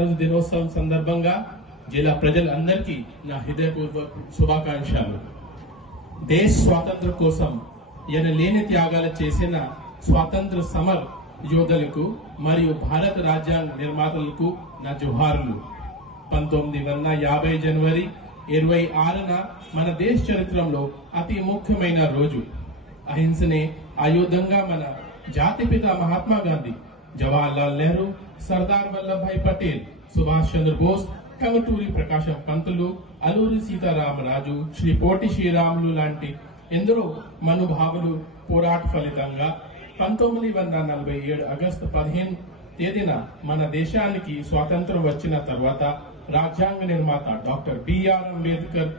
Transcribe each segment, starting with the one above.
గణతంత్ర దినోత్సవం సందర్భంగా జిల్లా ప్రజలందరికీ నా హృదయపూర్వక శుభాకాంక్షలు. దేశ స్వాతంత్ర్యం కోసం ఎనలేని త్యాగాలు చేసిన స్వాతంత్ర సమర యోధులకు మరియు భారత రాజ్యాంగ నిర్మాతలకు నా జోహార్లు. 1950 జనవరి 26న మన దేశ చరిత్రలో అతి ముఖ్యమైన రోజు. అహింసనే ఆయుధంగా మన జాతిపిత మహాత్మా గాంధీ, జవహర్లాల్ నెహ్రూ, సర్దార్ వల్లభాయ్ పటేల్, సుభాష్ చంద్ర బోస్, కంగటూరి ప్రకాశం పంతులు, అల్లూరి సీతారామరాజు, శ్రీ పొట్టి శ్రీరాములు లాంటి ఎందరో మనుభావులు పోరాట ఫలితంగా 1947 ఆగస్టు 15 తేదీన మన దేశానికి స్వాతంత్రం వచ్చిన తర్వాత రాజ్యాంగ నిర్మాత డాక్టర్ బిఆర్ అంబేద్కర్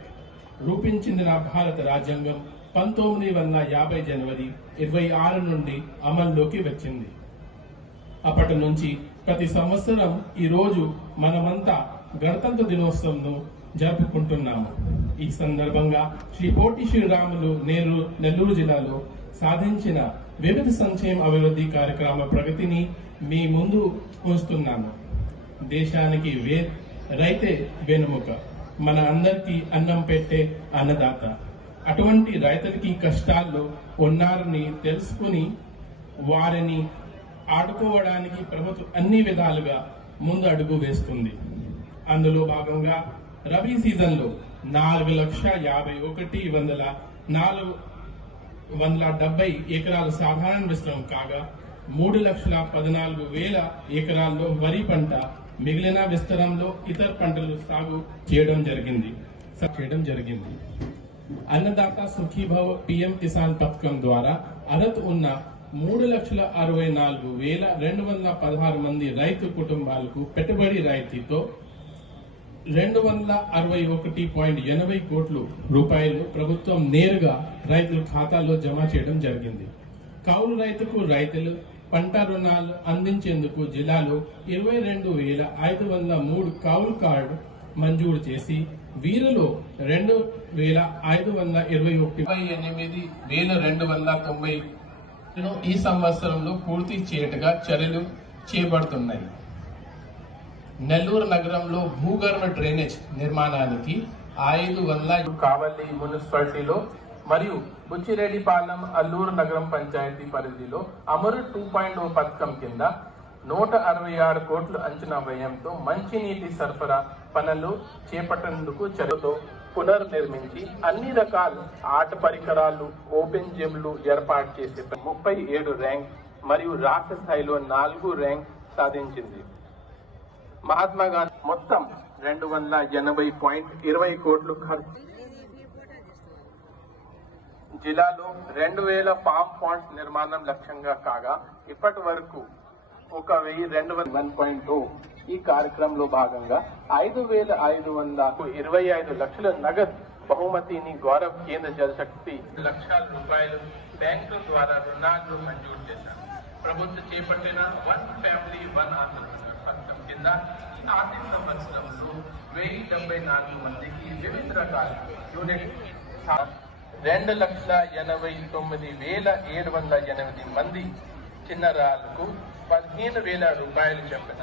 రూపొందించిన భారత రాజ్యాంగం 1950 జనవరి 26 నుండి అమల్లోకి వచ్చింది. అప్పటి నుంచి ప్రతి సంవత్సరం ఈ రోజు మనమంతా గణతంత్ర దినోత్సవం జరుపుకుంటున్నాము. ఈ సందర్భంగా శ్రీ పొట్టి శ్రీరాములు నెల్లూరు జిల్లాలో సాధించిన వివిధ సంక్షేమ అభివృద్ధి కార్యక్రమ ప్రగతిని మీ ముందు ఉంచుతున్నాను. దేశానికి రైతే వెనుముక, మన అందరికీ అన్నం పెట్టే అన్నదాత. అటువంటి రైతులకి కష్టాల్లో ఉన్నారని తెలుసుకుని వారిని ఆడుకోవడానికి ప్రభుత్వం అన్ని విధాలుగా ముందు అడుగు వేస్తుంది. అందులో భాగంగా రబీ సీజన్లో 4,51,470 ఎకరాలు సాధారణ విస్తరణ కాగా 3,14,000 ఎకరాల్లో వరి పంట, మిగిలిన విస్తరణలో ఇతర పంటలు సాగు చేయడం జరిగింది. అన్నదాత సుఖీభవ పిఎం కిసాన్ పథకం ద్వారా అర్హత ఉన్న 3,64,216 మంది రైతు కుటుంబాలకు పెట్టుబడి రాయితీతో 261.80 కోట్ల రూపాయలు ప్రభుత్వం నేరుగా రైతుల ఖాతాల్లో జమ చేయడం జరిగింది. కౌలు రైతులు పంట రుణాలు అందించేందుకు జిల్లాలో 22,503 కౌలు కార్డు మంజూరు చేసి వీరిలో 2,521,28,290 ఈ సంవత్సరంలో పూర్తి చేయటగా చర్యలు చేపడుతున్నాయి. నెల్లూరు నగరంలో భూగర్భ డ్రైనేజ్ నిర్మాణానికి 500 కావలి మున్సిపాలిటీలో మరియు బుచ్చిరెడ్డిపాలెం అల్లూరు నగరం పంచాయతీ పరిధిలో అమరు 2.0 పథకం కింద 166 కోట్ల అంచనా వ్యయంతో మంచినీటి సరఫరా పనులు చేపట్టేందుకు చర్యతో పునర్నిర్మించి అన్ని రకాల ఆట పరికరాలు, ఓపెన్ జిమ్లు ఏర్పాటు చేసి 37 ర్యాంక్ మరియు రాష్ట్ర స్థాయిలో 4 ర్యాంక్ సాధించింది. మహాత్మా గాంధీ మొత్తం 280.20 కోట్లు ఖర్చు. జిల్లాలో 2,000 ఫామ్ పాండ్స్ నిర్మాణం లక్ష్యంగా కాగా ఇప్పటి వరకు 1,201.0. ఈ కార్యక్రమంలో భాగంగా 5,525 లక్షల నగదు బహుమతిని గౌరవ్ కేంద్ర జలశక్తి లక్షల రూపాయలు బ్యాంకుల ద్వారా రుణాలు మంజూరు చేశారు. ప్రభుత్వం చేపట్టిన వన్ ఫ్యామిలీ వన్ ఆంధ్రప్రదేశ్ పథకం కింద ఆర్థిక సంవత్సరంలో 1,074 మందికి వివిధ రకాల యూనిట్ 2,89,708 మంది చిన్నరాలకు 15,000 రూపాయలు చొప్పున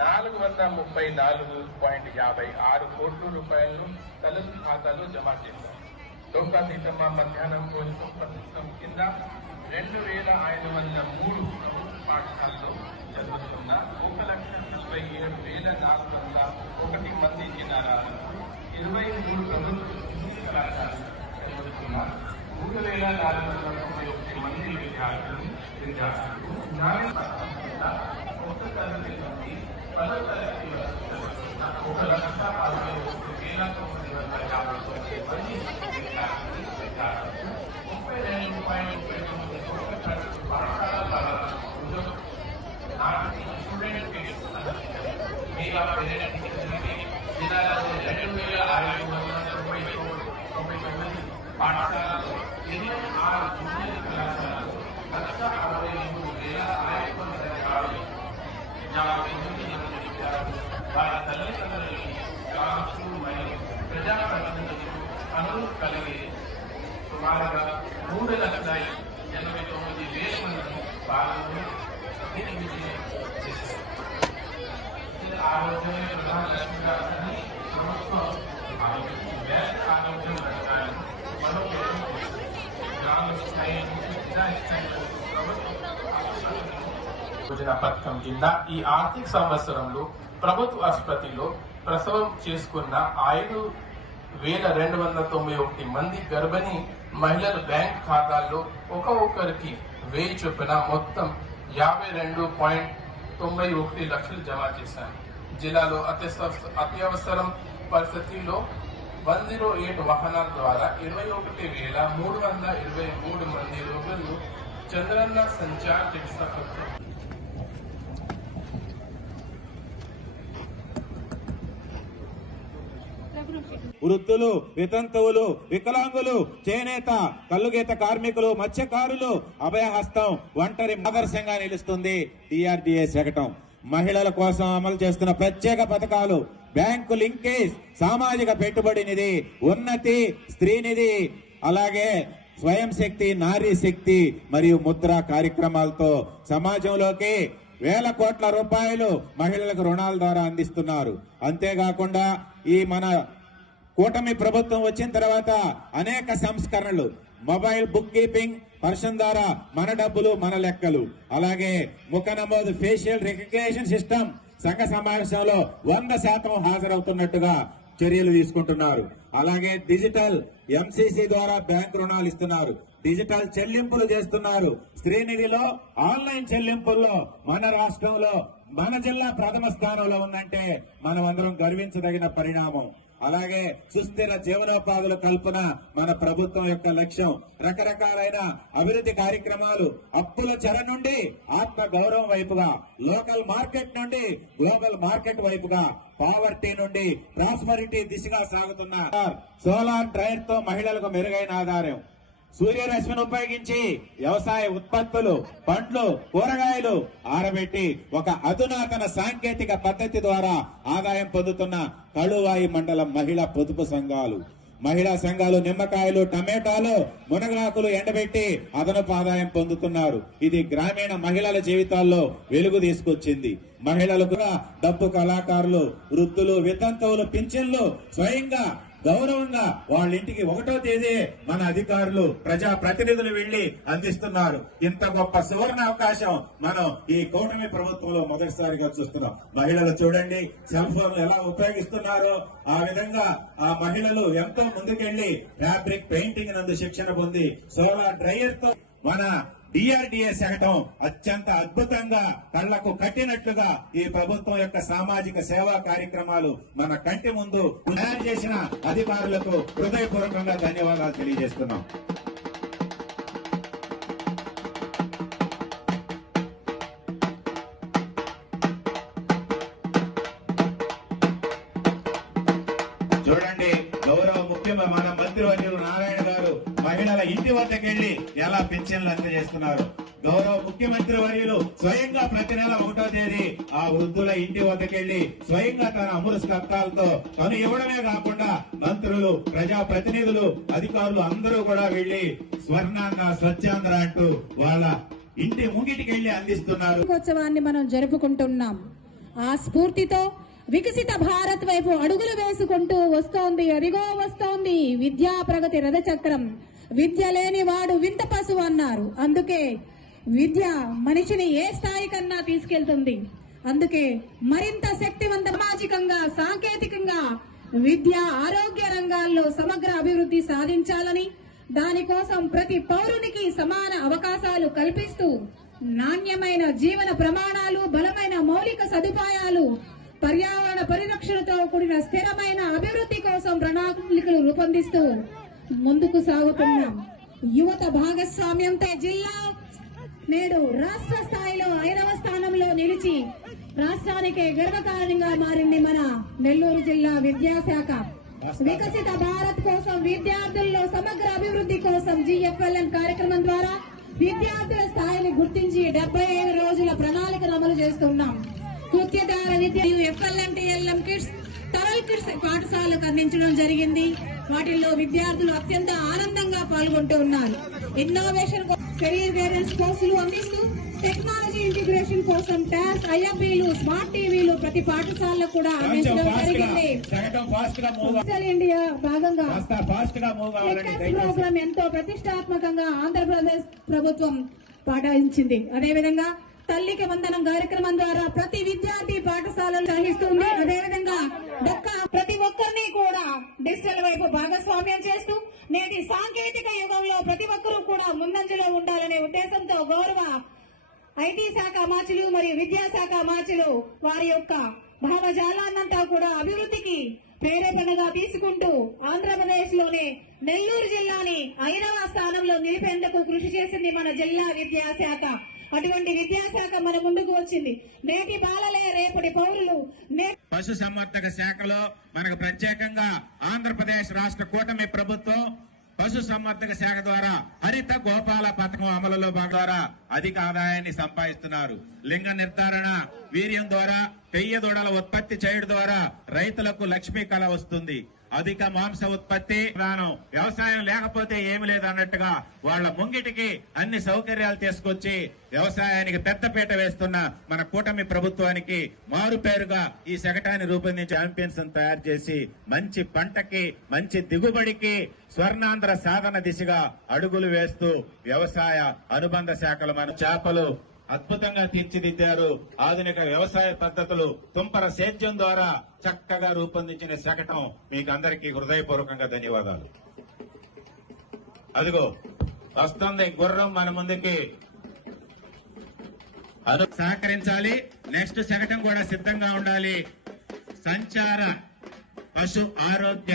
434.56 కోట్ల రూపాయలను తల్లుల ఖాతాలో జమ చేశారు. లోకా సీతమ్మ మధ్యాహ్నం భోజనం పథకం కింద 2,503 ప్రభుత్వ పాఠశాలలో చదువుతున్న 1,37,401 మంది చిన్నారాలకు 23 ప్రభుత్వ కళాశాలలు చదువుతున్న 3,491 మంది విద్యార్థులు కొత్త తరగతి నుండి 10వ తరగతి వరకు చదువుతున్న 1,61,950 మంది విద్యార్థులు 32.29 కోట్ల ఖర్చు పాఠశాల స్టూడెంట్ మేఘా పేరెంట్ జిల్లాలో 2,699 పాఠశాలలో 86 జూనియర్ కళాశాలలు 1,63,550 విద్యార్థులు వారి తల్లిదండ్రులకి కావచ్చు మరియు ప్రజాప్రతినిధులకు అనుభవం కలిగే సుమారుగా 3,89,000 మంది బాలలు దీని విజయం చేశారు. ఆరోగ్యమే ప్రధాన లక్ష్యంగా ప్రభుత్వం బ్యాంక్ ఆరోగ్యం పథకాలు గ్రామ స్థాయి జిల్లా స్థాయి యోజన పథకం కింద ఈ ఆర్థిక సంవత్సరంలో ప్రభుత్వ ఆసుపత్రిలో ప్రసవం చేసుకున్న 5,291 మంది గర్భిణీ మహిళల బ్యాంక్ ఖాతాల్లో ఒక్కొక్కరికి 1000 చొప్పున మొత్తం 52.91 లక్షలు జమ చేశారు. జిల్లాలో అత్యవసరం పరిస్థితుల్లో 108 వాహనాల ద్వారా 21,323 మంది రోగులు చంద్రన్న సంచార్ చికిత్స ఖర్చు వృద్ధులు, వితంతువులు, వికలాంగులు, చేనేత, కల్లుగీత కార్మికులు, మత్స్యకారులు అభయహస్తం ఒంటరి ఆదర్శంగా నిలుస్తుంది టీఆర్డీఏ శకటం. మహిళల కోసం అమలు చేస్తున్న ప్రత్యేక పథకాలు, బ్యాంకు లింకేజ్, సామాజిక పెట్టుబడి నిధి, ఉన్నతి, స్త్రీ నిధి, అలాగే స్వయం శక్తి, నారీ శక్తి మరియు ముద్ర కార్యక్రమాలతో సమాజంలోకి వేల కోట్ల రూపాయలు మహిళలకు రుణాల ద్వారా అందిస్తున్నారు. అంతేకాకుండా ఈ మన కూటమి ప్రభుత్వం వచ్చిన తర్వాత అనేక సంస్కరణలు, మొబైల్ బుక్ కీపింగ్ పర్సన్ ద్వారా మన డబ్బులు మన లెక్కలు, అలాగే ముఖ నమోదు ఫేషియల్ రికగ్నిషన్ సిస్టమ్ సంఘ సమావేశంలో 100% హాజరవుతున్నట్టుగా చర్యలు తీసుకుంటున్నారు. అలాగే డిజిటల్ ఎంసీసీ ద్వారా బ్యాంక్ రుణాలు ఇస్తున్నారు, డిజిటల్ చెల్లింపులు చేస్తున్నారు. స్త్రీనిధిలో ఆన్లైన్ చెల్లింపుల్లో మన రాష్ట్రంలో మన జిల్లా ప్రథమ స్థానంలో ఉందంటే మనం అందరం గర్వించదగిన పరిణామం. అలాగే సుస్థిర జీవనోపాధుల కల్పన మన ప్రభుత్వం యొక్క లక్ష్యం. రకరకాలైన అభివృద్ధి కార్యక్రమాలు, అప్పుల చెర నుండి ఆత్మ గౌరవం వైపుగా, లోకల్ మార్కెట్ నుండి గ్లోబల్ మార్కెట్ వైపుగా, పావర్టీ నుండి ప్రాస్పరిటీ దిశగా సాగుతున్న సోలార్ డ్రైర్ తో మహిళలకు మెరుగైన ఆధారం, సూర్యరశ్మిని ఉపయోగించి వ్యవసాయ ఉత్పత్తులు, పండ్లు, కూరగాయలు ఆరబెట్టి ఒక అధునాతన సాంకేతిక పద్ధతి ద్వారా ఆదాయం పొందుతున్న కళువాయి మండలం మహిళా పొదుపు సంఘాలు. మహిళా సంఘాలు నిమ్మకాయలు, టమాటాలు, మునగాకులు ఎండబెట్టి అదనపు ఆదాయం పొందుతున్నారు. ఇది గ్రామీణ మహిళల జీవితాల్లో వెలుగు తీసుకొచ్చింది. మహిళలకు డబ్బు కళాకారులు, వృద్ధులు, వితంతువులు, పింఛన్లు స్వయంగా గౌరవంగా వాళ్ళ ఇంటికి 1వ తేదీ మన అధికారులు, ప్రజా ప్రతినిధులు వెళ్లి అందిస్తున్నారు. ఇంత గొప్ప సువర్ణ అవకాశం మనం ఈ కూటమి ప్రభుత్వంలో మొదటిసారిగా చూస్తున్నాం. మహిళలు చూడండి సెల్ ఫోన్లు ఎలా ఉపయోగిస్తున్నారో, ఆ విధంగా ఆ మహిళలు ఎంతో ముందుకెళ్లి ఫ్యాబ్రిక్ పెయింటింగ్ నందు శిక్షణ పొంది సోలార్ డ్రైయర్ తో మన టీఆర్డీఏ శకటం అత్యంత అద్భుతంగా కళ్లకు కట్టినట్లుగా ఈ ప్రభుత్వం యొక్క సామాజిక సేవా కార్యక్రమాలు మన కంటి ముందు తయారు చేసిన అధికారులకు హృదయపూర్వకంగా ధన్యవాదాలు తెలియజేస్తున్నాం. చూడండి, గౌరవ ముఖ్యమంత్రి మన మంత్రివర్యులు నారాయణ గారు మహిళల ఇంటి వద్దకెళ్లి ఎలా పింఛన్లు అందజేస్తున్నారు. గౌరవ ముఖ్యమంత్రి వర్యులు స్వయంగా ప్రతి నెల 1వ తేదీ ఆ వృద్ధుల ఇంటి వద్దకెళ్లి స్వయంగా తన అమృత కర్తాలతో తను ఇవ్వడమే కాకుండా మంత్రులు, ప్రజా ప్రతినిధులు, అధికారులు అందరూ కూడా వెళ్లి స్వర్ణాంధ్ర, స్వచ్ఛాంధ్ర అంటూ వాళ్ళ ఇంటి ముంగిటికి వెళ్లి అందిస్తున్నారు. ఉత్సవాన్ని మనం జరుపుకుంటున్నాం. ఆ స్ఫూర్తితో వికసిత భారత్ వైపు అడుగులు వేసుకుంటూ వస్తోంది, అదిగో వస్తోంది విద్యా ప్రగతి రథచక్రం. విద్య లేని వాడు వింత పశువు అన్నారు. అందుకే విద్య మనిషిని ఏ స్థాయి కన్నా తీసుకెళ్తుంది. అందుకే మరింత శక్తివంత సామాజికంగా, సాంకేతికంగా విద్య, ఆరోగ్య రంగాల్లో సమగ్ర అభివృద్ధి సాధించాలని, దానికోసం ప్రతి పౌరునికి సమాన అవకాశాలు కల్పిస్తూ నాణ్యమైన జీవన ప్రమాణాలు, బలమైన మౌలిక సదుపాయాలు, పర్యావరణ పరిరక్షణతో కూడిన స్థిరమైన అభివృద్ధి కోసం ప్రణాళికలు రూపొందిస్తూ ముందుకు సాగుతున్నాం. యువత భాగస్వామ్యంతో జిల్లా నేడు రాష్ట్ర స్థాయిలో 5వ స్థానంలో నిలిచి రాష్ట్రానికే గర్వకారణంగా మారింది మన నెల్లూరు జిల్లా విద్యాశాఖ. వికసిత భారత్ కోసం, విద్యార్థుల్లో సమగ్ర అభివృద్ధి కోసం GFLN కార్యక్రమం ద్వారా విద్యార్థుల స్థాయిని గుర్తించి 75 రోజుల ప్రణాళికను అమలు చేస్తున్నాం. కృత్యధార విద్య FLM, TLM kids, towel kids పాఠశాలకు అందించడం జరిగింది. వాటిల్లో విద్యార్థులు అత్యంత ఆనందంగా పాల్గొంటూ ఉన్నారు. ఇన్నోవేషన్, కెరీర్ గైడెన్స్ కోర్సులు అందిస్తూ టెక్నాలజీ ఇంటిగ్రేషన్ కోసం ట్యాస్, ఐఎఫ్బీలు, స్మార్ట్ టీవీలు ప్రతి పాఠశాలలో కూడా అందించడం జరిగింది. డిజిటల్ ఇండియా భాగంగా ప్రోగ్రామ్ ఎంతో ప్రతిష్టాత్మకంగా ఆంధ్రప్రదేశ్ ప్రభుత్వం పాటించింది. అదేవిధంగా తల్లికి వందనం కార్యక్రమం ద్వారా ప్రతి విద్యార్థి పాఠశాలలు నిర్వహిస్తుంది. అదేవిధంగా ప్రతి ఒక్కరిని కూడా డిజిటల్ వైపు భాగస్వామ్యం చేస్తూ నేటి సాంకేతిక యుగంలో ప్రతి ఒక్కరూ కూడా ముందంజలో ఉండాలనే ఉద్దేశంతో గౌరవ ఐటీ శాఖ మాచులు మరియు విద్యాశాఖ మాచులు వారి యొక్క భావజాలాన్నంతా కూడా అభివృద్ధికి ప్రేరేపణగా తీసుకుంటూ ఆంధ్రప్రదేశ్ లోనే నెల్లూరు జిల్లాని 5వ స్థానంలో నిలిపేందుకు కృషి చేసింది మన జిల్లా విద్యాశాఖ. అటువంటి విద్యాశాఖ మన ముందుకు వచ్చింది. నేటి బాలలే రేపటి పౌరులు. పశు సంవర్ధక శాఖలో మనకు ప్రత్యేకంగా ఆంధ్రప్రదేశ్ రాష్ట్ర కూటమి ప్రభుత్వం పశు సంవర్ధక శాఖ ద్వారా హరిత గోపాల పథకం అమలులో ద్వారా అధిక ఆదాయాన్ని సంపాదిస్తున్నారు. లింగ నిర్ధారణ వీర్యం ద్వారా పెయ్య దూడల ఉత్పత్తి చేయడం ద్వారా రైతులకు లక్ష్మీ కళ వస్తుంది. అధిక మాంస ఉత్పత్తి విధానం, వ్యవసాయం లేకపోతే ఏమి లేదు అన్నట్టుగా వాళ్ళ ముంగిటికి అన్ని సౌకర్యాలు తీసుకొచ్చి వ్యవసాయానికి పెద్దపీట వేస్తున్న మన కూటమి ప్రభుత్వానికి మారు పేరుగా ఈ శకటాన్ని రూపొందించి ఛాంపియన్స్ తయారు చేసి మంచి పంటకి మంచి దిగుబడికి స్వర్ణాంధ్ర సాధన దిశగా అడుగులు వేస్తూ వ్యవసాయ అనుబంధ శాఖలు మన చేపలు అద్భుతంగా తీర్చిదిద్దారు. ఆధునిక వ్యవసాయ పద్ధతులు తుంపర సేద్యం ద్వారా చక్కగా రూపొందించిన శకటం మీకు అందరికీ హృదయపూర్వకంగా ధన్యవాదాలు. అదిగో వస్తుంది గుర్రం మన ముందుకి. సహకరించాలి. నెక్స్ట్ శకటం కూడా సిద్ధంగా ఉండాలి. సంచార పశు ఆరోగ్య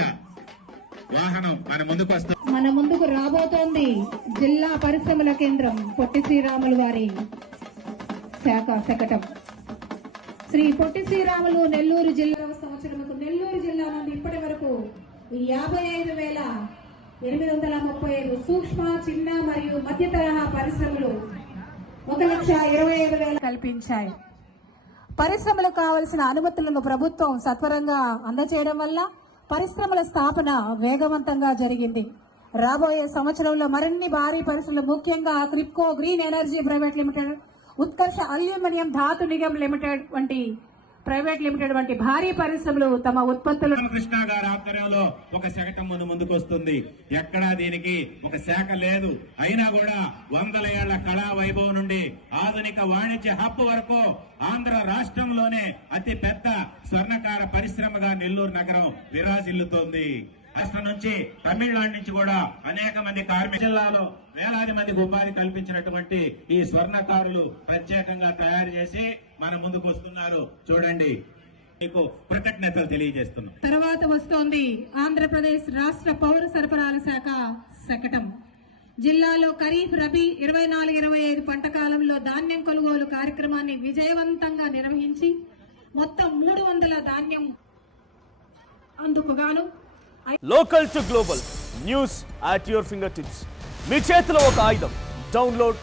వాహనం మన ముందుకు వస్తుంది. మన ముందుకు రాబోతోంది జిల్లా పరిశ్రమల కేంద్రం పొట్టి శ్రీరాములు వారి శాఖ శకటం. శ్రీ పొట్టి శ్రీరాములు నెల్లూరు జిల్లా సంవత్సరముకు నెల్లూరు జిల్లా నుండి ఇప్పటి వరకు 55,835 సూక్ష్మ, చిన్న మరియు మధ్య తరహా పరిశ్రమలు 1,25,000 కల్పించాయి. పరిశ్రమలకు కావలసిన అనుమతులను ప్రభుత్వం సత్వరంగా అందజేయడం వల్ల పరిశ్రమల స్థాపన వేగవంతంగా జరిగింది. రాబోయే సంవత్సరంలో మరిన్ని భారీ పరిశ్రమలు, ముఖ్యంగా Kribhco green energy private limited, Utkarsha aluminium Dhatu Nigam limited వంటి ప్రైవేట్ లిమిటెడ్ వంటి భారీ పరిశ్రమలు తమ ఉత్పత్తులు. కృష్ణ గారి ఆధ్వర్యంలో ఒక శకటం ముందుకు వస్తుంది. ఎక్కడా దీనికి ఒక శాఖ లేదు. అయినా కూడా 100 ఏళ్ల కళా వైభవం నుండి ఆధునిక వాణిజ్య హబ్ వరకు ఆంధ్ర రాష్ట్రంలోనే అతి పెద్ద స్వర్ణకార పరిశ్రమగా నెల్లూరు నగరం విరాజిల్లుతోంది. రాష్ట్రం నుంచి తమిళనాడు నుంచి కూడా అనేక మంది కార్మిక జిల్లాలో వేలాది మందికి ఉపాధి కల్పించినటువంటి ఈ స్వర్ణకారులు ప్రత్యేకంగా తయారు చేసి మన ముందుకు వస్తున్నారు. చూడండి, మీకు కృతజ్ఞతలు తెలియజేస్తున్నాం. తర్వాత వస్తోంది ఆంధ్రప్రదేశ్ రాష్ట్ర పౌర సరఫరాల శాఖ శకటం. జిల్లాలో ఖరీఫ్, రబీ 24-25 పంట కాలంలో ధాన్యం కొనుగోలు కార్యక్రమాన్ని విజయవంతంగా నిర్వహించి మొత్తం 300 ధాన్యం అందుకు గాను local to global news at your finger tips. మీ చేతిలో ఒక ఆయుధం. Download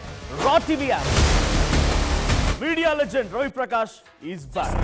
Raw TV app. Media legend Ravi Prakash is back.